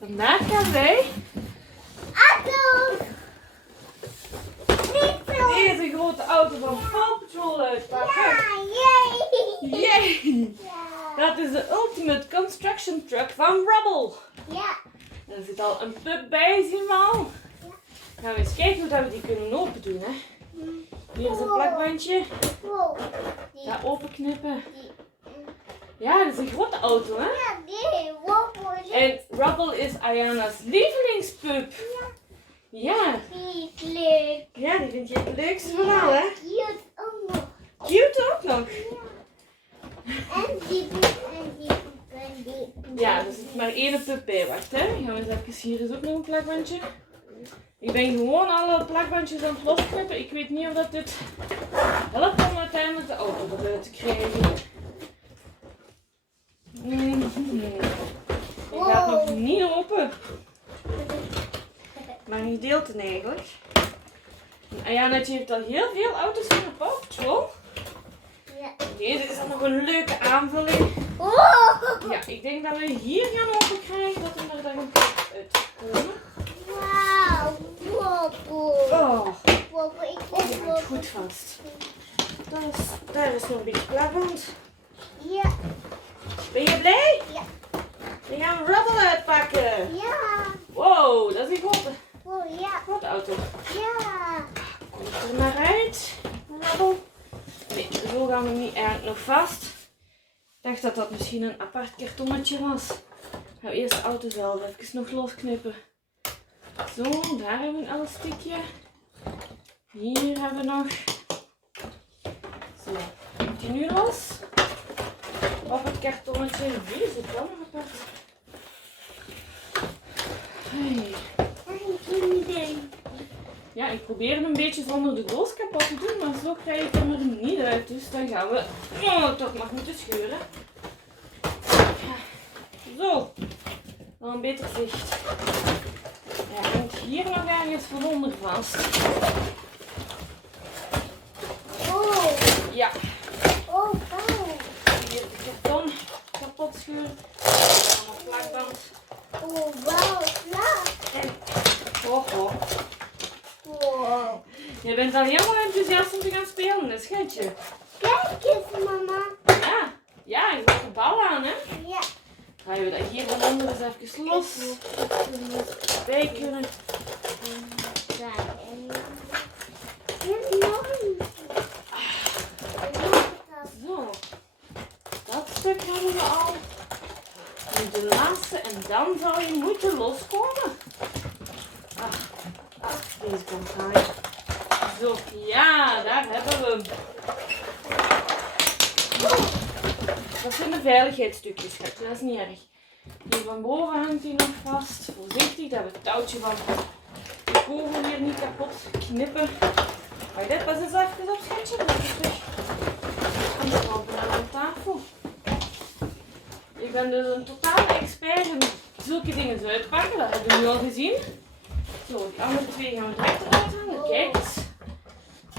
Vandaag gaan wij deze grote auto van Paw Patrol uitpakken. Yay! Dat is de Ultimate Construction Truck van Rubble. Ja. Er zit al een pup bij, zien we al. Gaan we eens kijken hoe dat we die kunnen open doen. Hè? Hier is een plakbandje. Ga openknippen. Ja, dat is een grote auto, hè? Ja, die wobbel. En Rubble is Ayana's lievelingspup. Ja. Die is leuk. Ja, die vind je het leukste van al, hè? Cute ook nog. Cute ook nog. En die en die. Ja, er zit maar één pup bij. Wacht, hè. Gaan we eens even, hier is ook nog een plakbandje. Ik ben gewoon alle plakbandjes aan het losknippen. Ik weet niet of dat dit helpt om uiteindelijk de auto eruit te krijgen. Die gaat nog niet open. Maar een gedeelte eigenlijk. En Ayanaatje heeft al heel veel auto's van de Paw Patrol. Ja. Deze is dan nog een leuke aanvulling. Ja, ik denk dat we hier gaan open krijgen dat we er dan een pop uit komen. Wauw, wobbel. Oh, Wobbel, ik oh, die wil hangt wobbel. goed vast. Daar is nog een beetje plakband. Ja. Ben je blij? Ja. We gaan Rubble uitpakken. Ja. Wow, dat is een grote, Oh, ja. grote auto. Ja. Komt er maar uit. Rubble. Nee, zo gaan we niet eigenlijk nog vast. Ik dacht dat dat misschien een apart kartonnetje was. Gaan we eerst de auto zelf even nog losknippen. Zo, daar hebben we een elastiekje. Hier hebben we nog. Zo, komt die nu los? Op het kartonnetje. Hier zit wel nog apart. Hey. Ja, ik probeer hem een beetje zonder de doos kapot te doen, maar zo krijg ik hem er niet uit. Dus dan gaan we toch nog moeten scheuren. Zo, dan een beter zicht. Hij hangt hier nog ergens van onder vast. Oh. Ja, Oh, wow. hier de karton kapot scheuren. Dan een plakband. Oh, wauw. Vlak. En, oh. Wow. Je bent al helemaal enthousiast om te gaan spelen, hè, schatje? Kijk eens, mama. Ja, je hebt de bal aan, hè? Ja. Gaan we dat hier van onder eens even los. Bij kunnen. Zo. Dat stuk hebben we al. Nu de laatste en dan zou je moeten loskomen. Deze komt gaan. Zo, ja, daar hebben we hem. Dat zijn de veiligheidsstukjes, schatje. Dat is niet erg. Hier van boven hangt hij nog vast. Voorzichtig dat we het touwtje van de kogel weer niet kapot knippen. Maar dit was eens even op, schatje. Dat is terug aan de lampen aan de tafel. Ik ben dus een totale expert in zulke dingen uitpakken. Dat hebben we nu al gezien. Zo, die andere twee gaan we direct eruit hangen. Kijk eens.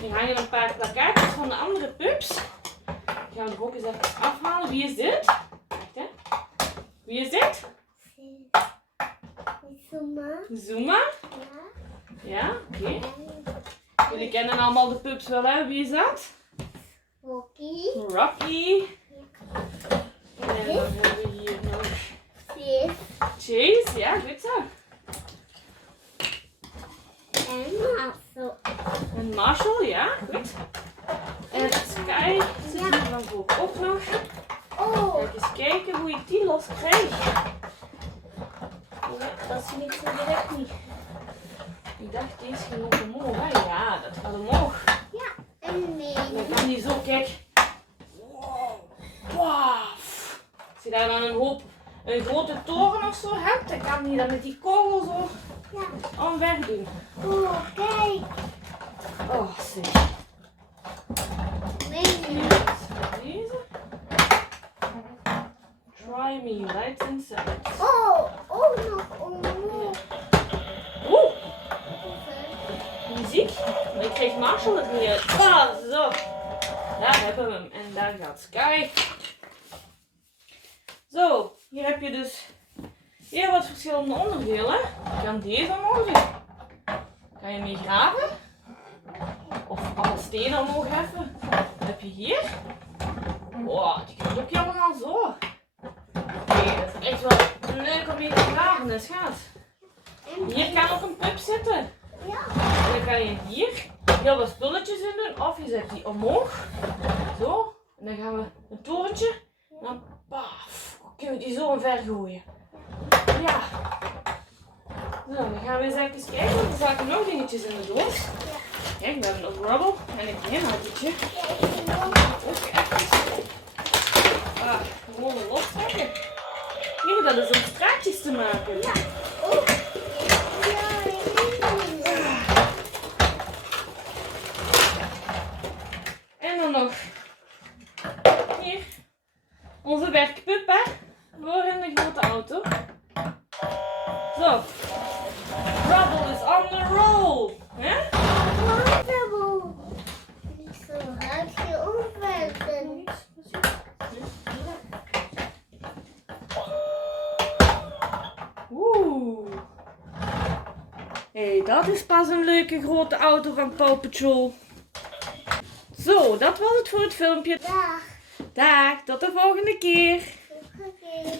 Hier hangen een paar plakkaatjes van de andere pups. Die gaan we ook eens even afhalen. Wie is dit? Wacht, hè. Wie is dit? Zuma? Ja, oké. Jullie kennen allemaal de pups wel, hè? Wie is dat? Rocky. En dan hebben we hier nog Chase. Ja, goed zo. En Marshall, ja, goed. En Sky zit hier van boven ook nog. Kijk eens kijken hoe ik die los krijg. Ja, dat is niet zo direct niet. Ik dacht, deze ging ook omhoog. Hè? Ja, dat gaat omhoog. Dan kan die zo, kijk. Wow. Als je daar dan een grote toren of zo hebt, dan kan hij dat met die kogel zo omver doen. Kijk. Oh, zeg. Deze. Try me, right inside. Nog omhoog. Oeh, muziek. Maar ik krijg Marshall het niet uit. Ah, zo. Daar hebben we hem. En daar gaat Sky. Zo, hier heb je dus Hier wat verschillende onderdelen. Je kan deze omhoog doen. Kan je mee graven. Of alle stenen omhoog heffen. Dan heb je hier. Wow, die kan ook allemaal zo. Nee, dat is echt wel leuk om mee te graven, hè, schat. Hier kan ook een pub zitten. Ja. En dan kan je hier heel wat spulletjes in doen. Of je zet die omhoog. Zo. En dan gaan we een torentje. En dan paf. Kunnen we die zo omver gooien. Ja. Zo, dan gaan we eens even kijken. Want er zaten nog dingetjes in de doos. Kijk, we hebben nog rubble en een kninnetje. Ook even. Gewoon een lostrekken. Hier, dat is om straatjes te maken. Ja. Oh. En dan nog hier onze werkpup, hè? Voor in de grote auto. Zo. Rubble is on the roll. Hè? Wonderful. Zo, ga ik je omverten. Oeh. Hé, dat is pas een leuke grote auto van Paw Patrol. Zo, dat was het voor het filmpje. Dag. Dag, tot de volgende keer. Oké.